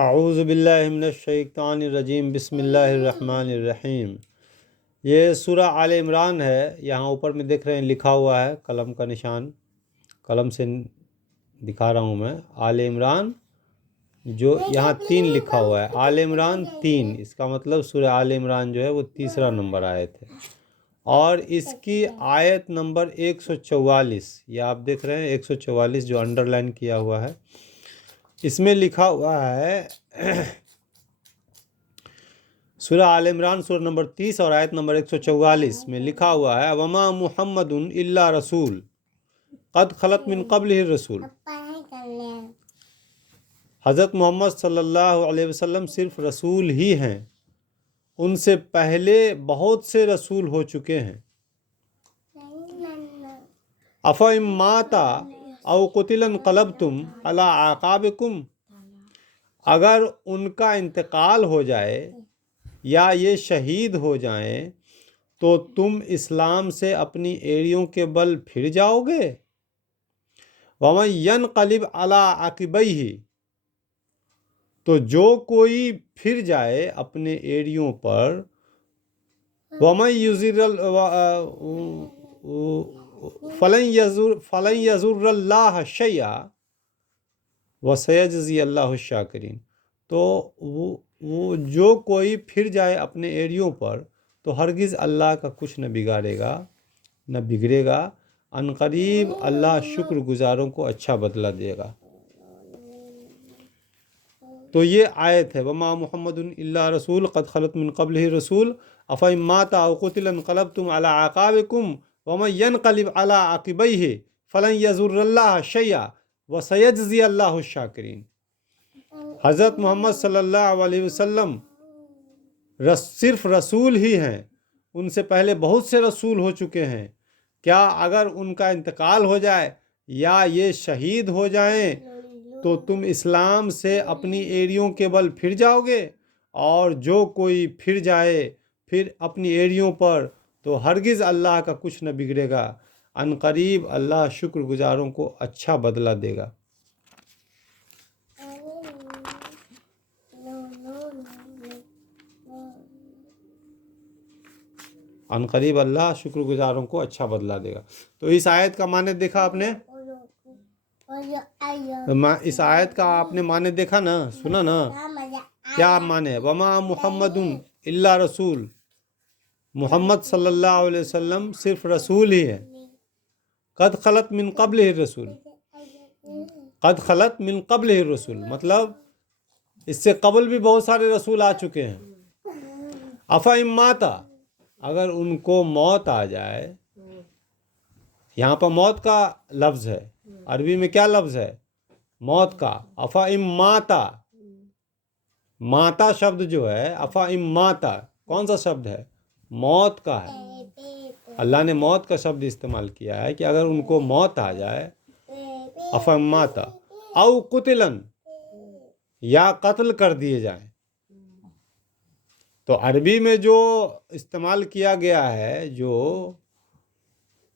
اعوذ باللہ من الشیطان الرجیم، بسم اللہ الرحمن الرحیم۔ یہ سورہ آل عمران ہے۔ یہاں اوپر میں دیکھ رہے ہیں لکھا ہوا ہے، قلم کا نشان، قلم سے دکھا رہا ہوں میں۔ آل عمران جو یہاں 3 لکھا ہوا ہے، آل عمران 3، اس کا مطلب سورہ آل عمران جو ہے وہ تیسرا نمبر آیت ہے، اور اس کی آیت نمبر 144، یہ آپ دیکھ رہے ہیں 144 جو انڈر لائن کیا ہوا ہے، اس میں لکھا ہوا ہے سورہ آل عمران سورہ نمبر 30 اور آیت نمبر 144 میں لکھا ہوا ہے وما محمد الا رسول قد خلت من قبلہ الرسول۔ حضرت محمد صلی اللہ علیہ وسلم صرف رسول ہی ہیں، ان سے پہلے بہت سے رسول ہو چکے ہیں۔ افَإِن مَاتَ او قُتِلَ انقلبتم علی اعقابکم، اگر ان کا انتقال ہو جائے یا یہ شہید ہو جائیں تو تم اسلام سے اپنی ایڑیوں کے بل پھر جاؤ گے۔ وَمَن يَنْقَلِبْ عَلَىٰ عَقِبَيْهِ، تو جو کوئی پھر جائے اپنے ایڑیوں پر، وَمَن فَلَن يَضُرَّ اللَّهَ شَيْئًا وَسَيَجْزِي اللَّهُ الشَّاكِرِينَ، تو وہ جو کوئی پھر جائے اپنے ایڑیوں پر تو ہرگز اللہ کا کچھ نہ بگاڑے گا، نہ بگڑے گا، ان قریب اللہ شکر گزاروں کو اچھا بدلہ دے گا۔ تو یہ آیت ہے وما محمد الا رسول قد خلت من قبلہ الرسول افإن مات او قتل انقلبتم على اعقابکم ومن ينقلب على عقبیہ فلن يضر اللہ شیئا وسيجزي اللہ الشاکرین۔ حضرت محمد صلی اللہ علیہ وسلم صرف رسول ہی ہیں، ان سے پہلے بہت سے رسول ہو چکے ہیں، کیا اگر ان کا انتقال ہو جائے یا یہ شہید ہو جائیں تو تم اسلام سے اپنی ایڑیوں کے بل پھر جاؤ گے، اور جو کوئی پھر جائے پھر اپنی ایڑیوں پر تو ہرگز اللہ کا کچھ نہ بگڑے گا، ان قریب اللہ شکر گزاروں کو اچھا بدلہ دے گا۔ ان قریب اللہ شکر گزاروں کو اچھا بدلہ دے گا۔ تو اس آیت کا معنی دیکھا آپ نے، اس آیت کا آپ نے معنی دیکھا نا، سنا نا، کیا معنی ہے؟ وما محمد الا رسول، محمد صلی اللہ علیہ وسلم صرف رسول ہی ہے۔ قد خلت من قبلہ الرسول، قد خلت من قبلہ الرسول مطلب اس سے قبل بھی بہت سارے رسول آ چکے ہیں۔ افإن مات، اگر ان کو موت آ جائے، یہاں پر موت کا لفظ ہے، عربی میں کیا لفظ ہے؟ موت کا۔ افإن مات، ماتا شبد جو ہے، افإن مات کون سا شبد ہے؟ موت کا ہے۔ اللہ نے موت کا شبد استعمال کیا ہے کہ اگر ان کو موت آ جائے، افإن مات او قتلن، یا قتل کر دیے جائیں، تو عربی میں جو استعمال کیا گیا ہے جو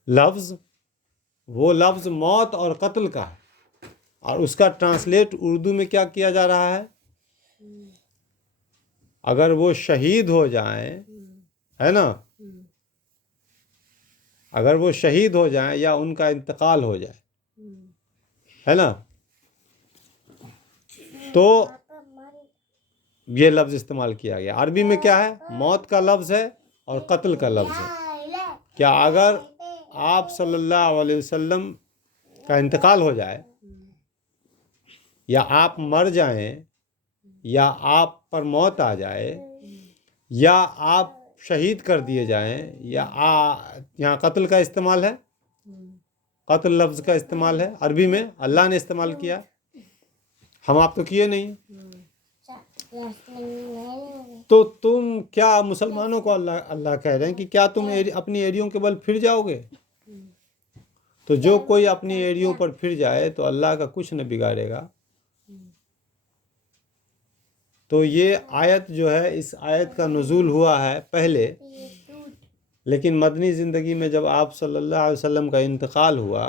لفظ، وہ لفظ موت اور قتل کا ہے، اور اس کا ٹرانسلیٹ اردو میں کیا کیا جا رہا ہے؟ اگر وہ شہید ہو جائیں، ہے نا، اگر وہ شہید ہو جائیں یا ان کا انتقال ہو جائے، ہے نا، تو یہ لفظ استعمال کیا گیا۔ عربی میں کیا ہے؟ موت کا لفظ ہے اور قتل کا لفظ ہے۔ کیا اگر آپ صلی اللہ علیہ وسلم کا انتقال ہو جائے، یا آپ مر جائیں، یا آپ پر موت آ جائے، یا آپ شہید کر دیے جائیں، یا یہاں قتل کا استعمال ہے، قتل لفظ کا استعمال ہے عربی میں، اللہ نے استعمال کیا، ہم آپ تو کیے نہیں، تو تم کیا مسلمانوں کو اللہ کہہ رہے ہیں کہ کیا تم اپنی ایڑیوں کے بل پھر جاؤ گے؟ تو جو کوئی اپنی ایڑیوں پر پھر جائے تو اللہ کا کچھ نہ بگاڑے گا۔ تو یہ آیت جو ہے، اس آیت کا نزول ہوا ہے پہلے، لیکن مدنی زندگی میں جب آپ صلی اللہ علیہ وسلم کا انتقال ہوا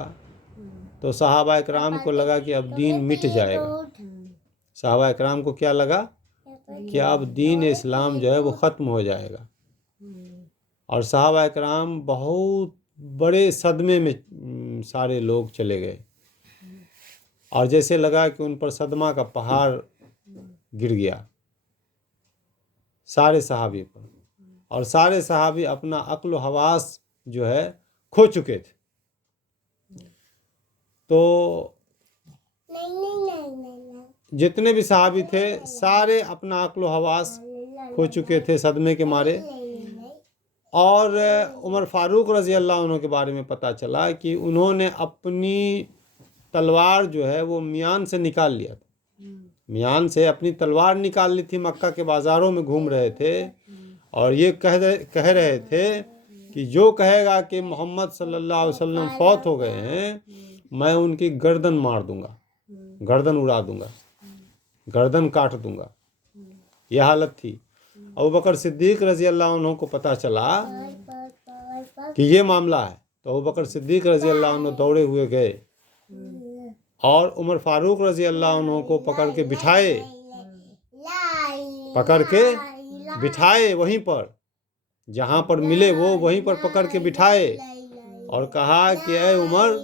تو صحابہ کرام کو لگا کہ اب دین مٹ جائے گا، صحابہ اکرام کو کیا لگا کہ اب دین اسلام جو ہے وہ ختم ہو جائے گا، اور صحابہ اکرام بہت بڑے صدمے میں سارے لوگ چلے گئے، اور جیسے لگا کہ ان پر صدمہ کا پہاڑ گر گیا سارے صحابی پر، اور سارے صحابی اپنا عقل و حواس جو ہے کھو چکے تھے۔ تو جتنے بھی صحابی تھے سارے اپنا عقل و حواس کھو چکے تھے صدمے کے مارے، اور عمر فاروق رضی اللہ عنہ کے بارے میں پتہ چلا کہ انہوں نے اپنی تلوار جو ہے وہ میان سے نکال لیا تھا، میان سے اپنی تلوار نکال لی تھی، مکہ کے بازاروں میں گھوم رہے تھے، اور یہ کہہ رہے تھے کہ جو کہے گا کہ محمد صلی اللہ علیہ وسلم فوت ہو گئے ہیں، میں ان کی گردن مار دوں گا، گردن اڑا دوں گا، گردن کاٹ دوں گا، یہ حالت تھی۔ ابوبکر صدیق رضی اللہ عنہ کو پتہ چلا کہ یہ معاملہ ہے، تو ابوبکر صدیق رضی اللہ عنہ دوڑے ہوئے گئے اور عمر فاروق رضی اللہ عنہ کو پکڑ کے بٹھائے وہیں پر جہاں پر ملے وہ وہیں پر پکڑ کے بٹھائے، اور کہا کہ اے عمر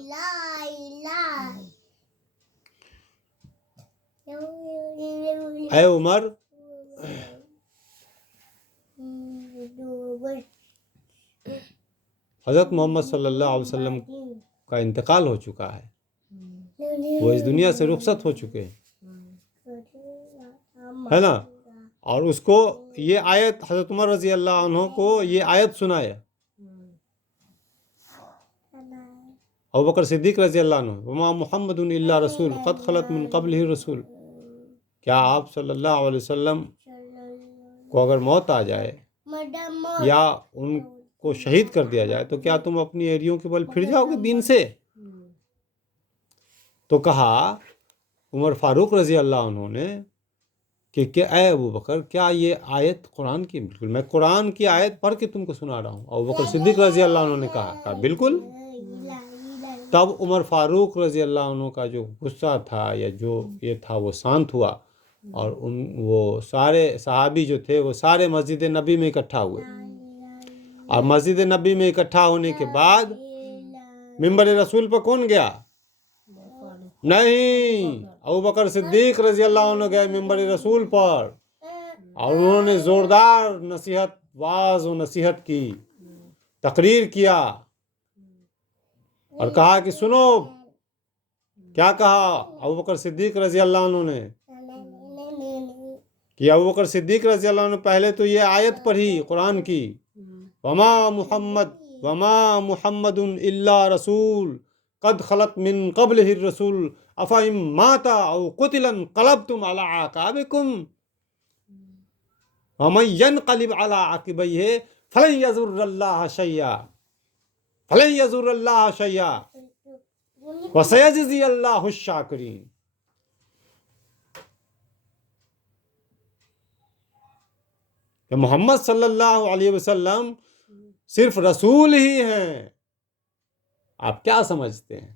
حضرت محمد صلی اللہ علیہ وسلم کا انتقال ہو چکا ہے، وہ اس دنیا سے رخصت ہو چکے ہیں، ہے نا۔ اور اس کو یہ آیت حضرت عمر رضی اللہ عنہ کو یہ آیت سنایا، ابوبکر صدیق رضی اللہ عنہ، وما محمد الا رسول قد خلت من قبلہ رسول، کیا آپ صلی اللہ علیہ وسلم کو اگر موت آ جائے یا ان کو شہید کر دیا جائے تو کیا تم اپنی ایڑیوں کے بل پھر جاؤ گے دین سے؟ تو کہا عمر فاروق رضی اللہ عنہ نے کہ اے ابوبکر کیا یہ آیت قرآن کی؟ بالکل، میں قرآن کی آیت پڑھ کے تم کو سنا رہا ہوں۔ ابوبکر صدیق رضی اللہ عنہ نے کہا بالکل۔ تب عمر فاروق رضی اللہ عنہ کا جو غصہ تھا یا جو یہ تھا وہ شانت ہوا، اور وہ سارے صحابی جو تھے وہ سارے مسجد نبی میں اکٹھا ہوئے، اور مسجد نبی میں اکٹھا ہونے کے بعد منبر رسول پر کون گیا؟ نہیں، ابوبکر صدیق رضی اللہ عنہ گئے منبر رسول پر، اور انہوں نے زوردار نصیحت، واعظ و نصیحت کی، تقریر کیا، اور کہا کہ سنو، کیا کہا ابوبکر صدیق رضی اللہ عنہ نے؟ کہ ابوبکر صدیق رضی اللہ عنہ پہلے تو یہ آیت پڑھی قرآن کی، وما محمد الا رسول قد خلت من قبلہ الرسول افإن مات او قتل انقلبتم على اعقابکم ومن ينقلب على عقبیہ فلن يضر اللہ شیئا وسيجزي اللہ الشاکرین۔ کہ محمد صلی اللہ علیہ وسلم صرف رسول ہی ہیں۔ آپ کیا سمجھتے ہیں؟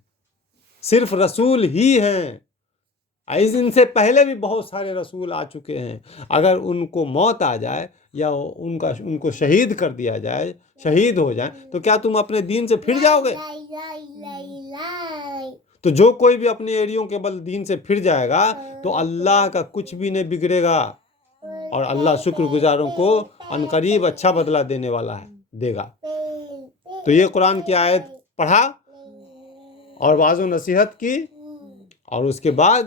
صرف رسول ہی ہیں، ان سے پہلے بھی بہت سارے رسول آ چکے ہیں، اگر ان کو موت آ جائے یا ان کو شہید کر دیا جائے، شہید ہو جائیں، تو کیا تم اپنے دین سے پھر جاؤ گے؟ تو جو کوئی بھی اپنی ایڑیوں کے بل دین سے پھر جائے گا تو اللہ کا کچھ بھی نہیں بگڑے گا، اور اللہ شکر گزاروں کو عنقریب اچھا بدلہ دینے والا ہے، دے گا۔ تو یہ قرآن کی آیت پڑھا اور واعظ و نصیحت کی، اور اس کے بعد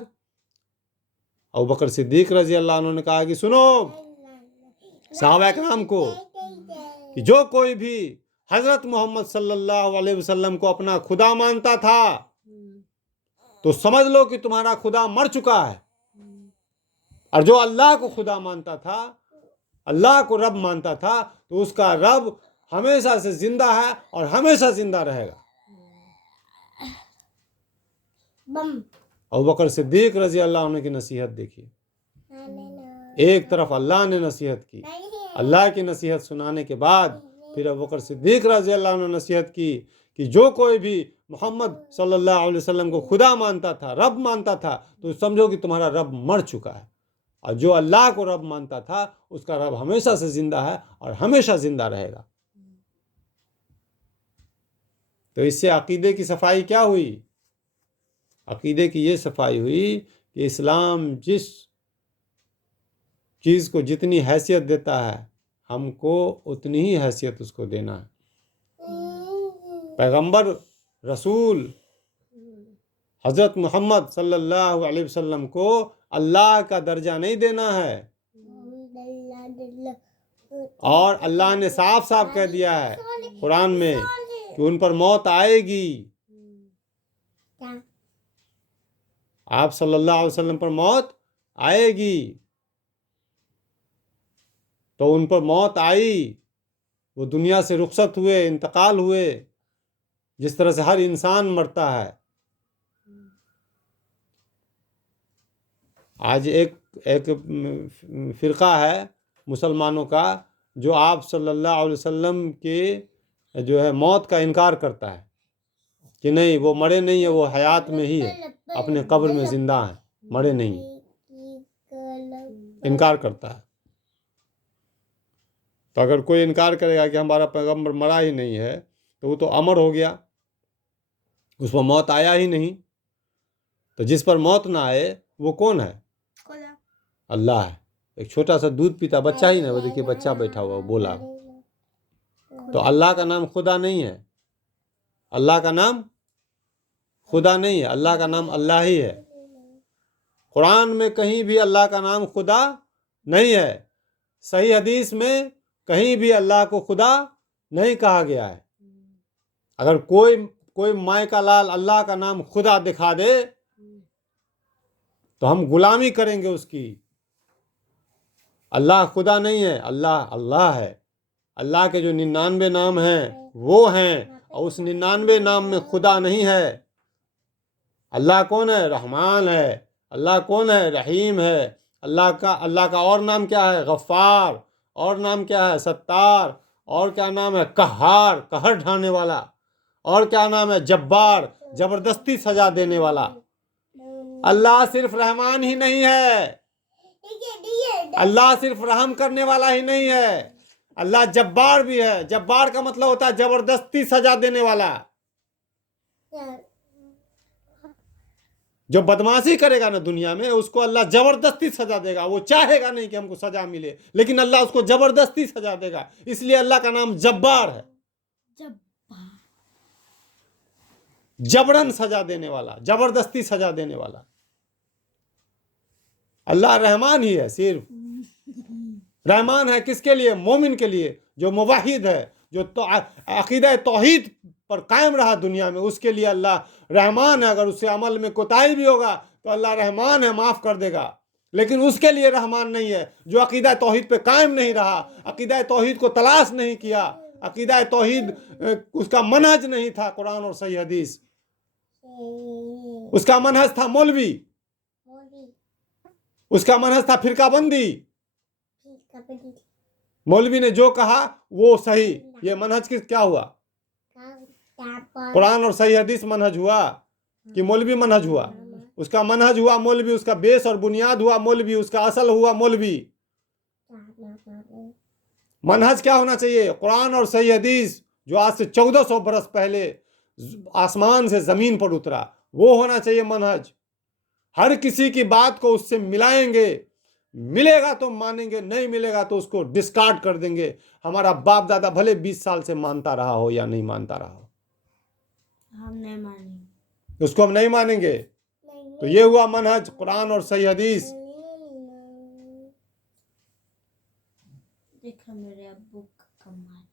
ابوبکر صدیق رضی اللہ عنہ نے کہا کہ سنو صحابہ اکرام کو، کہ جو کوئی بھی حضرت محمد صلی اللہ علیہ وسلم کو اپنا خدا مانتا تھا تو سمجھ لو کہ تمہارا خدا مر چکا ہے، اور جو اللہ کو خدا مانتا تھا، اللہ کو رب مانتا تھا، تو اس کا رب ہمیشہ سے زندہ ہے اور ہمیشہ زندہ رہے گا۔ ابوبکر صدیق رضی اللہ عنہ کی نصیحت دیکھیے، ایک طرف اللہ نے نصیحت کی، اللہ کی نصیحت سنانے کے بعد پھر ابوبکر صدیق رضی اللہ عنہ نے نصیحت کی کہ جو کوئی بھی محمد صلی اللہ علیہ وسلم کو خدا مانتا تھا، رب مانتا تھا، تو سمجھو کہ تمہارا رب مر چکا ہے، اور جو اللہ کو رب مانتا تھا اس کا رب ہمیشہ سے زندہ ہے اور ہمیشہ زندہ رہے گا۔ تو اس سے عقیدے کی صفائی کیا ہوئی؟ عقیدے کی یہ صفائی ہوئی کہ اسلام جس چیز کو جتنی حیثیت دیتا ہے ہم کو اتنی ہی حیثیت اس کو دینا ہے۔ پیغمبر رسول حضرت محمد صلی اللہ علیہ وسلم کو اللہ کا درجہ نہیں دینا ہے، اور اللہ نے صاف صاف کہہ دیا ہے قرآن میں کہ ان پر موت آئے گی، آپ صلی اللہ علیہ وسلم پر موت آئے گی۔ تو ان پر موت آئی، وہ دنیا سے رخصت ہوئے، انتقال ہوئے، جس طرح سے ہر انسان مرتا ہے۔ آج ایک فرقہ ہے مسلمانوں کا جو آپ صلی اللہ علیہ وسلم کے جو ہے موت کا انکار کرتا ہے کہ نہیں وہ مرے نہیں ہے، وہ حیات میں ہی ہے، اپنے قبر میں زندہ ہیں، مرے نہیں، انکار کرتا ہے۔ تو اگر کوئی انکار کرے گا کہ ہمارا پیغمبر مرا ہی نہیں ہے تو وہ تو امر ہو گیا، اس پر موت آیا ہی نہیں۔ تو جس پر موت نہ آئے وہ کون ہے؟ اللہ ہے۔ ایک چھوٹا سا دودھ پیتا بچہ ہی نہیں، وہ دیکھیے بچہ بیٹھا ہوا بولا، تو اللہ کا نام خدا نہیں ہے، اللہ کا نام خدا نہیں ہے، اللہ کا نام اللہ ہی ہے۔ قرآن میں کہیں بھی اللہ کا نام خدا نہیں ہے، صحیح حدیث میں کہیں بھی اللہ کو خدا نہیں کہا گیا ہے۔ اگر کوئی مائے کا لال اللہ کا نام خدا دکھا دے تو ہم غلامی کریں گے اس کی۔ اللہ خدا نہیں ہے، اللہ ہے۔ اللہ کے جو 99 نام ہیں وہ ہیں، اور اس 99 نام میں خدا نہیں ہے۔ اللہ کون ہے؟ رحمان ہے۔ اللہ کون ہے؟ رحیم ہے۔ اللہ کا اور نام کیا ہے؟ غفار۔ اور نام کیا ہے؟ ستار۔ اور کیا نام ہے؟ قہار، قہر ڈھانے والا۔ اور کیا نام ہے؟ جبار، زبردستی سزا دینے والا۔ اللہ صرف رحمان ہی نہیں ہے، اللہ صرف رحم کرنے والا ہی نہیں ہے، اللہ جبار بھی ہے۔ جبار کا مطلب ہوتا ہے زبردستی سزا دینے والا۔ جو بدمعاشی کرے گا نا دنیا میں اس کو اللہ زبردستی سزا دے گا، وہ چاہے گا نہیں کہ ہم کو سزا ملے، لیکن اللہ اس کو زبردستی سزا دے گا، اس لیے اللہ کا نام جبار ہے، جبرن سزا دینے والا، زبردستی سزا دینے والا۔ اللہ رحمان ہی ہے، صرف رحمان ہے کس کے لیے؟ مومن کے لیے، جو موحد ہے، جو عقیدہ توحید پر قائم رہا دنیا میں، اس کے لیے اللہ رحمان ہے۔ اگر اس سے عمل میں کوتاہی بھی ہوگا تو اللہ رحمان ہے، معاف کر دے گا، لیکن اس کے لیے رحمان نہیں ہے جو عقیدہ توحید پہ قائم نہیں رہا، عقیدہ توحید کو تلاش نہیں کیا، عقیدہ توحید اس کا منہج نہیں تھا قرآن اور صحیح حدیث، اس کا منہج تھا مولوی، اس کا منہج تھا فرقہ بندی۔ مولوی نے جو کہا وہ صحیح، یہ منہج کیا ہوا؟ قرآن اور صحیح حدیث منہج ہوا کہ مولوی منہج ہوا؟ اس کا منہج ہوا مولوی، اس کا بیس اور بنیاد ہوا مولوی، اس کا اصل ہوا مولوی۔ منہج کیا ہونا چاہیے؟ قرآن اور صحیح حدیث جو آج سے 1400 برس پہلے آسمان سے زمین پر اترا، وہ ہونا چاہیے منہج۔ ہر کسی کی بات کو اس سے ملائیں گے، ملے گا تو مانیں گے، نہیں ملے گا تو اس کو ڈسکارڈ کر دیں گے۔ ہمارا باپ دادا بھلے 20 سال سے مانتا رہا ہو یا نہیں مانتا رہا ہو، ہم نہیں مانیں گے، اس کو ہم نہیں مانیں گے۔ تو یہ ہوا منہج قرآن اور صحیح حدیث۔ دیکھا میرے ابو کا کمال،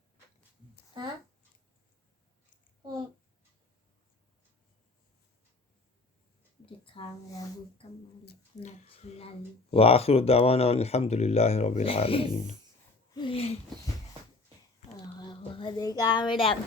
دیکھا میرے ابو کا کمال۔ وآخر دعوانا الحمد للہ رب العالمین۔ دیکھا میرے ابو